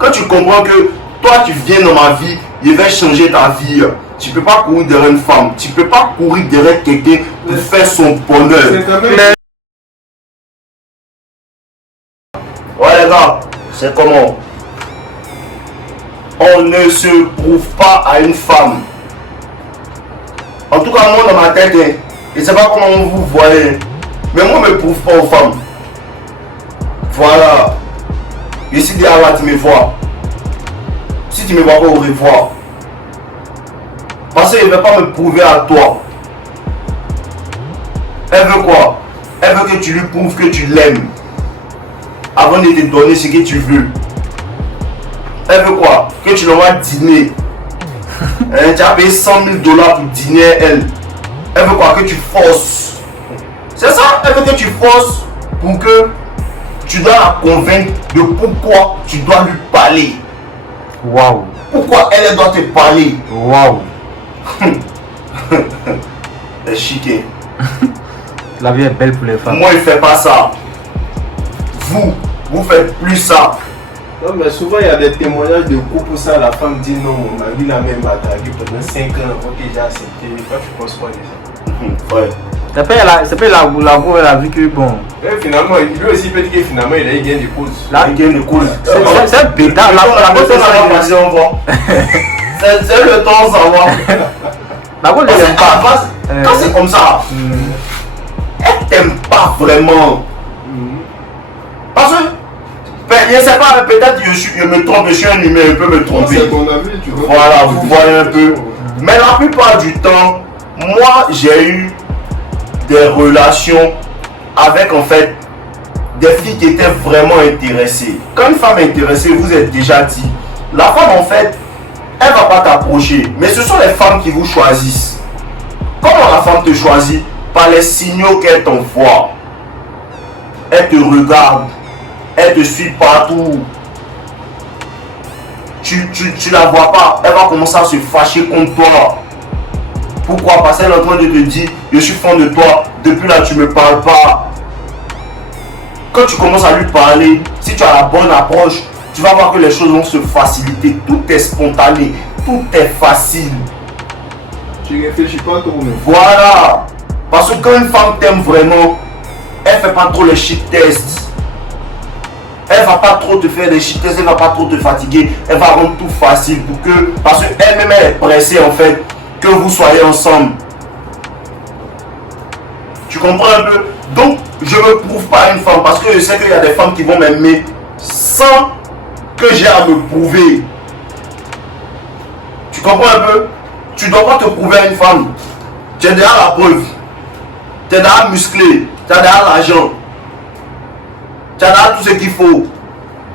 Quand tu comprends que toi, tu viens dans ma vie, je vais changer ta vie. Tu ne peux pas courir derrière une femme. Tu ne peux pas courir derrière quelqu'un pour faire son bonheur. Ouais les gars, c'est comment? On ne se prouve pas à une femme. En tout cas, moi dans ma tête, je ne sais pas comment vous voyez, mais moi je ne me prouve pas aux femmes. Voilà. Et si derrière tu me vois, si tu ne me vois pas au revoir, parce qu'elle ne veut pas me prouver à toi. Elle veut quoi? Elle veut que tu lui prouves que tu l'aimes avant de te donner ce que tu veux. Elle veut quoi? Que tu l'envoies dîner. Tu as payé 100 000 $ pour dîner elle. Elle veut quoi? Que tu forces. C'est ça? Elle veut que tu forces pour que tu dois la convaincre de pourquoi tu dois lui parler. Waouh. Pourquoi elle doit te parler. Waouh. C'est chiqué. La vie est belle pour les femmes. Moi, il ne fait pas ça. Vous faites plus ça. Non, mais souvent il y a des témoignages de couple où ça, la femme dit non, mon mari l'a même attaqué pendant 5 ans, ok, j'ai accepté. Toi, tu penses quoi de ça? Ouais. C'est pas la go, elle a vu que bon. Et finalement, lui aussi peut dire que finalement il a eu gain de cause. Là, Il gagne de cause. c'est un bêta. La go, c'est le temps, ça va. La go, elle aime pas. Quand c'est comme ça, elle t'aime pas vraiment. Parce que, je ne sais pas, peut-être je me trompe, je suis un humain, je peux me tromper. C'est ton avis, tu vois. Voilà, vous voyez un peu. Mais la plupart du temps, moi j'ai eu des relations avec en fait des filles qui étaient vraiment intéressées. Quand une femme est intéressée, vous êtes déjà dit, la femme en fait, elle va pas t'approcher. Mais ce sont les femmes qui vous choisissent. Comment la femme te choisit? Par les signaux qu'elle t'envoie. Elle te regarde. Elle te suit partout. Tu la vois pas. Elle va commencer à se fâcher contre toi. Pourquoi? Parce qu'elle est en train de te dire, je suis fan de toi. Depuis là, tu me parles pas. Quand tu commences à lui parler, si tu as la bonne approche, tu vas voir que les choses vont se faciliter. Tout est spontané. Tout est facile. Tu réfléchis pas trop, mais. Voilà. Parce que quand une femme t'aime vraiment, elle fait pas trop les shit tests. Elle va pas trop te faire des shit tests, elle va pas trop te fatiguer. Elle va rendre tout facile pour que, parce qu'elle-même elle est pressée en fait que vous soyez ensemble. Tu comprends un peu? Donc je ne me prouve pas à une femme parce que je sais qu'il y a des femmes qui vont m'aimer sans que j'ai à me prouver. Tu comprends un peu? Tu ne dois pas te prouver à une femme. Tu es déjà la preuve. Tu es déjà musclé. Tu as déjà l'argent. Tu as déjà tout ce qu'il faut.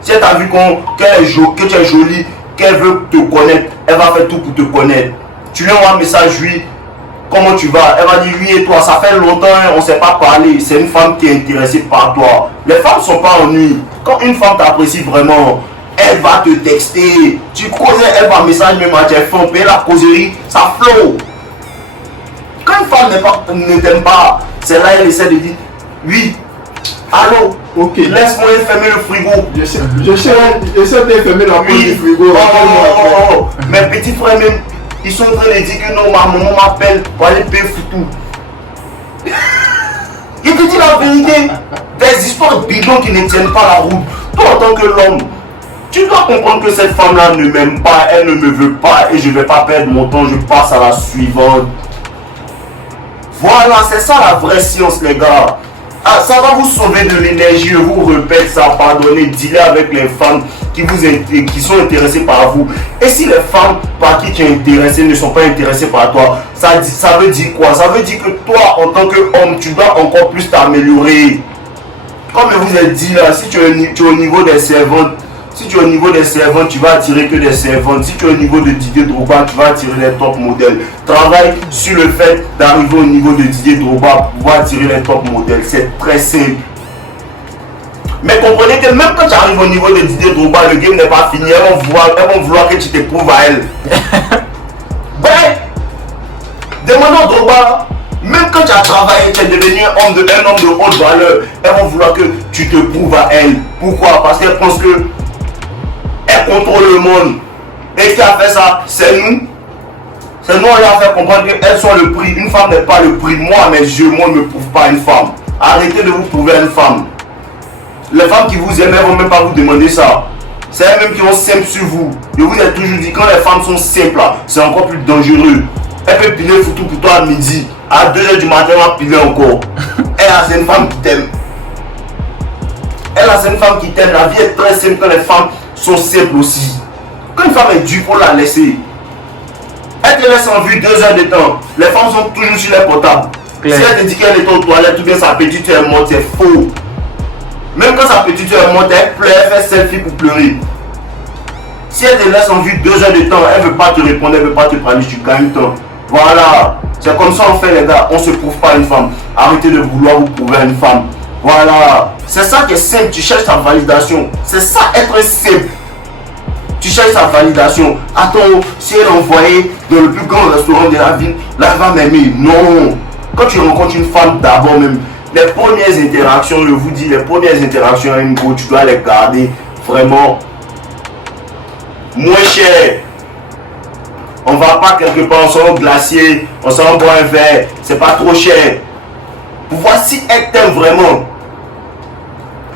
Si elle t'a vu que tu es jolie, qu'elle veut te connaître, elle va faire tout pour te connaître. Tu lui envoies un message, oui, comment tu vas? Elle va dire oui et toi, ça fait longtemps, on ne s'est pas parlé. C'est une femme qui est intéressée par toi. Les femmes ne sont pas ennuis. Quand une femme t'apprécie vraiment, elle va te texter. Tu causes, elle va message même à tes femmes, payer la causerie, ça flow. Quand une femme ne t'aime pas, c'est là elle essaie de dire oui, allô, Ok. laisse-moi fermer le frigo. J'essaie de fermer la porte du frigo. Mes petits frères même, ils sont en train de dire que non, ma maman m'appelle pour aller payer foutu. Il te dit la vérité. Des histoires bidons qui ne tiennent pas la route. Toi en tant que l'homme, tu dois comprendre que cette femme-là ne m'aime pas, elle ne me veut pas et je ne vais pas perdre mon temps, je passe à la suivante. Voilà, c'est ça la vraie science les gars. Ah, ça va vous sauver de l'énergie, je vous répète ça, pardonnez, dealez avec les femmes qui sont intéressées par vous. Et si les femmes par qui tu es intéressé ne sont pas intéressées par toi, ça veut dire quoi? Ça veut dire que toi, en tant qu'homme, tu dois encore plus t'améliorer. Comme je vous ai dit là, si tu es au niveau des servantes, si tu es au niveau des servantes, tu vas attirer que des servantes. Si tu es au niveau de Didier Drogba, tu vas attirer les top modèles. Travaille sur le fait d'arriver au niveau de Didier Drogba pour pouvoir attirer les top modèles. C'est très simple. Mais comprenez que même quand tu arrives au niveau de Didier Drogba, le game n'est pas fini. Elles vont vouloir que tu te prouves à elles. Ouais. Demandons Drogba. Même quand tu as travaillé, tu es devenu un homme de haute valeur, elles vont vouloir que tu te prouves à elles. Pourquoi? Parce qu'elles pensent que elle contrôle le monde. Et qui a fait ça? C'est nous. C'est nous, on leur a fait comprendre qu'elles sont le prix. Une femme n'est pas le prix. Moi, à mes yeux, moi, ne me prouve pas une femme. Arrêtez de vous prouver une femme. Les femmes qui vous aiment, elles ne vont même pas vous demander ça. C'est elles-mêmes qui vont simple sur vous. Je vous ai toujours dit, quand les femmes sont simples, c'est encore plus dangereux. Elle peut piler foutu pour toi à midi. À 2h du matin, elle va piler encore. C'est une femme qui t'aime. C'est une femme qui t'aime. La vie est très simple quand les femmes sont simples aussi. Quand une femme est dure, il faut la laisser. Elle te laisse en vue 2 heures de temps. Les femmes sont toujours sur les portables. Si elle te dit qu'elle est aux toilettes, ou bien sa petite est morte, c'est faux. Même quand sa petite est morte, elle pleure, elle fait selfie pour pleurer. Si elle te laisse en vue 2 heures de temps, elle ne veut pas te répondre, elle ne veut pas te parler, tu gagnes temps. Voilà. C'est comme ça on fait les gars. On ne se prouve pas une femme. Arrêtez de vouloir vous prouver une femme. Voilà. C'est ça qui est simple. Tu cherches ta validation. C'est ça être simple. Tu cherches sa validation. Attends, si elle est envoyée dans le plus grand restaurant de la ville, là elle va m'aimer. Non. Quand tu rencontres une femme d'abord même, les premières interactions, je vous dis, les premières interactions à une go, tu dois les garder vraiment moins cher. On va pas quelque part, on sort au glacier, on sort boire un verre, c'est pas trop cher. Pour voir si elle t'aime vraiment.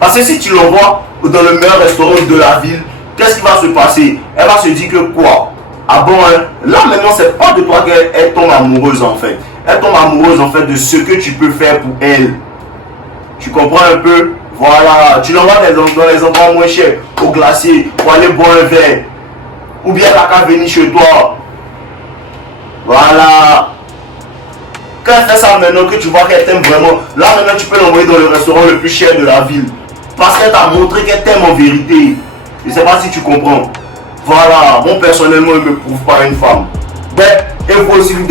Parce que si tu l'envoies dans le meilleur restaurant de la ville, qu'est-ce qui va se passer? Elle va se dire que quoi? Ah bon, hein? Là maintenant c'est pas de toi qu'elle tombe amoureuse en fait. Elle tombe amoureuse en fait de ce que tu peux faire pour elle. Tu comprends un peu? Voilà, tu l'envoies dans les endroits moins chers, au glacier, pour aller boire un verre. Ou bien elle a qu'à venir chez toi. Voilà. Quand elle fait ça maintenant, que tu vois qu'elle t'aime vraiment, là maintenant tu peux l'envoyer dans le restaurant le plus cher de la ville. Parce qu'elle t'a montré qu'elle t'aime en vérité. Je ne sais pas si tu comprends. Voilà, moi personnellement, je ne me prouve pas une femme. Mais, et vous aussi, vous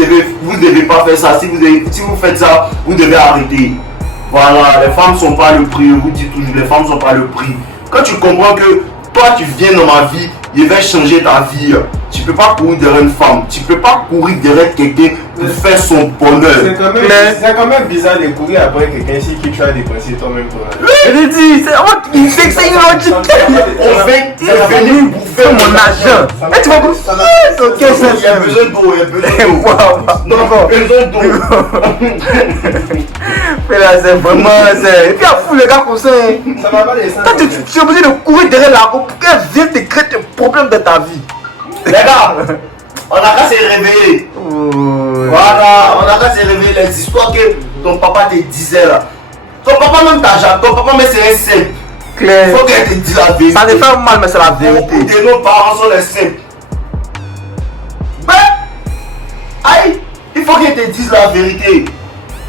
devez pas faire ça. Si vous faites ça, vous devez arrêter. Voilà, les femmes ne sont pas le prix. Je vous dis toujours, les femmes ne sont pas le prix. Quand tu comprends que toi, tu viens dans ma vie, je vais changer ta vie. Tu ne peux pas courir derrière une femme. Tu ne peux pas courir derrière quelqu'un pour faire son bonheur. C'est quand même bizarre de courir après quelqu'un si tu as dépensé toi-même ton argent. Je te dis, c'est une logique. On fait venir bouffer Mon argent. Et tu vas comme ça. Il y a besoin d'eau, il y a besoin d'eau. Non, besoin d'eau. Mais là, c'est vraiment. Et puis, à fou, les gars, comme ça. Ça va pas descendre. Quand tu es obligé de courir derrière la roue pour qu'elle vienne te créer des problèmes de ta vie. Les gars, on a qu'à se réveiller. Voilà, on a qu'à se réveiller. Les histoires que ton papa te disait là. Ton papa même t'argent, ton papa même c'est un simple. Claire. Il faut qu'elle te dise la vérité. Ça te fait mal, mais c'est la vérité. Beaucoup de nos parents sont les simples. Ben, aïe, il faut qu'elle te dise la vérité.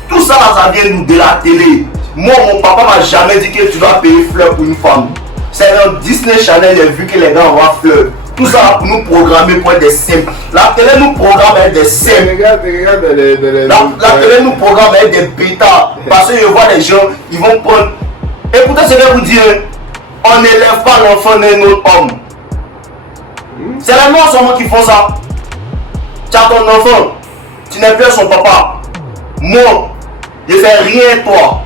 Tout ça là, ça vient nous de la télé. Moi, mon papa m'a jamais dit que tu dois payer fleurs pour une femme. C'est dans Disney Channel, j'ai vu que les gars envoient fleurs. Tout ça pour nous programmer pour être des simples. La télé nous programme être des simples. La télé nous programme être des bêtas. Parce que je vois les gens, ils vont prendre. Et pourtant, je vais vous dire, on n'élève pas l'enfant d'un autre homme. C'est les noirs seulement qui font ça. Tu as ton enfant, tu n'es plus son papa. Moi, je ne fais rien toi.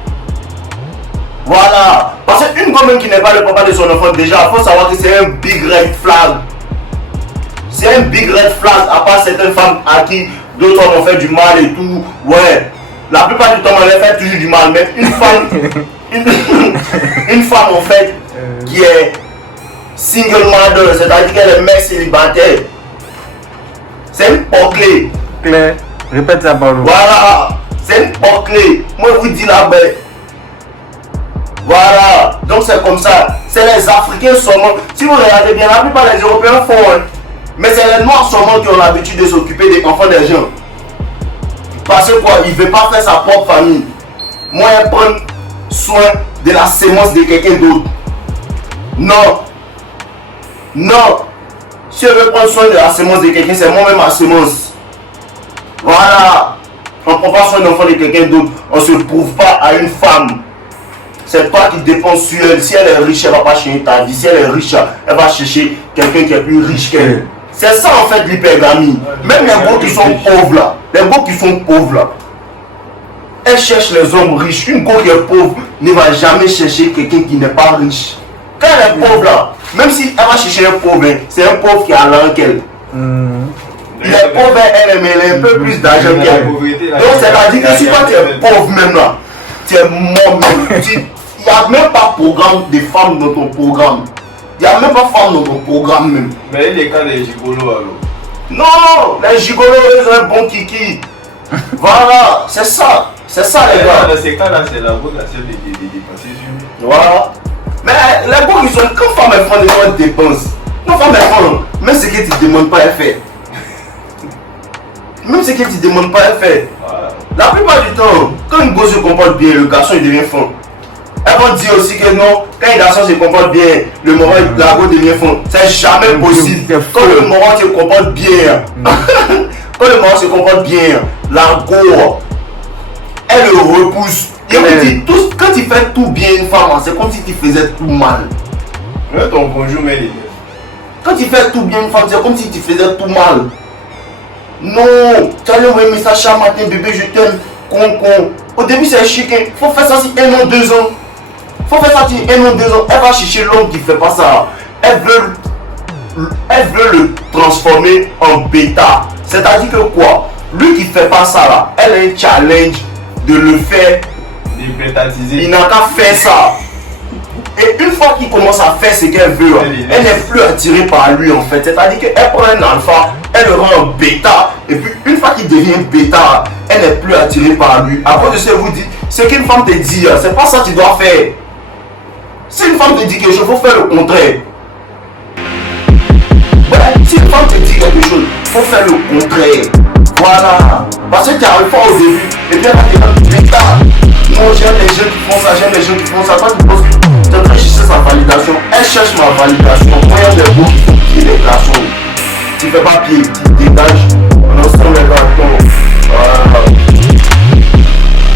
Voilà. Parce qu'une gomme qui n'est pas le papa de son enfant, déjà, il faut savoir que c'est un big red flag. C'est un big red flag, à part certaines femmes à qui d'autres hommes ont fait du mal et tout. Ouais. La plupart du temps, on les fait toujours du mal. Mais une femme, une femme en fait, qui est single mother, c'est-à-dire qu'elle est mère célibataire. C'est une porte-clé. Claire, répète ça par nous. Voilà. C'est une porte-clé. Moi, je vous dis la bête. Voilà, donc c'est comme ça. C'est les Africains seulement. Si vous regardez bien, la plupart des Européens font. Hein. Mais c'est les Noirs seulement qui ont l'habitude de s'occuper des enfants des gens. Parce que quoi, il ne veut pas faire sa propre famille. Moi, il prend soin de la sémence de quelqu'un d'autre. Non. Non. Si je veux prendre soin de la sémence de quelqu'un, c'est moi-même ma sémence. Voilà. On ne prend pas soin d'un enfant de quelqu'un d'autre. On ne se prouve pas à une femme. C'est toi qui dépenses sur elle. Si elle est riche, elle ne va pas chercher ta vie. Si elle est riche, elle va chercher quelqu'un qui est plus riche qu'elle. C'est ça en fait l'hypergamie. Même les gars qui sont pauvres là, les gars qui sont pauvres là, elles cherchent les hommes riches. Une go qui est pauvre ne va jamais chercher quelqu'un qui n'est pas riche. Quand elle est pauvre là, même si elle va chercher un pauvre, hein, c'est un pauvre qui a l'argent qu'elle. Il est pauvre, elle a un peu plus d'argent qu'elle. Donc c'est-à-dire que si toi tu es pauvre même là, tu es mort même. Il n'y a même pas programme de femmes dans ton programme. Il n'y a même pas femme dans ton programme même. Mais il y a les cas des gigolos alors. Non, les gigolos, ils ont un bon kiki. Voilà, c'est ça. C'est ça les gars. Dans ces cas-là, c'est la vocation de dépenser sur. Voilà. Mais les bons, ils sont quand femmes elles font des bonnes dépenses. Non, femmes elles font, même ce que tu ne demandes pas, elles font. Même ce que tu ne demandes pas, elles font. Voilà. La plupart du temps, quand une gosse se comporte bien, le garçon il devient fin. Elles vont dire aussi que non, quand un garçon se comporte bien, le moment où la go devient fin. C'est jamais possible. Quand le moment se comporte bien, quand le moment se comporte bien, la go, elle le repousse. Et on dit, quand tu fais tout bien une femme, c'est comme si tu faisais tout mal. Mais ton conjoint met les neufs. Quand tu fais tout bien une femme, c'est comme si tu faisais tout mal. Non, tu allais envoyer un message chaque matin, bébé, je t'aime, con. Au début, c'est chic, il faut faire ça si 1 an, 2 ans. Faut faire ça si 1 an, 2 ans. Elle va chercher l'homme qui fait pas ça. Elle veut le transformer en bêta. C'est-à-dire que quoi? Lui qui fait pas ça là, elle a un challenge de le faire. Débétatiser. Il n'a qu'à faire ça. Et une fois qu'il commence à faire ce qu'elle veut, elle n'est plus attirée par lui en fait. C'est-à-dire qu'elle prend un alpha, elle le rend en bêta. Et puis une fois qu'il devient bêta, elle n'est plus attirée par lui. À cause de ce que vous dites, ce qu'une femme te dit, c'est pas ça que tu dois faire. Si une femme te dit quelque chose, il faut faire le contraire. Ouais, si une femme te dit quelque chose, il faut faire le contraire. Voilà. Parce que tu arrives pas au début, et puis elle va te dire bêta. Non, j'aime les gens qui font ça, j'aime les gens qui font ça. Toi, tu penses que tu es en train de chercher sa validation. Elle cherche ma validation. Moi, il y a des mots qui font pied des glaçons. Tu fais pas pied, tu dégages.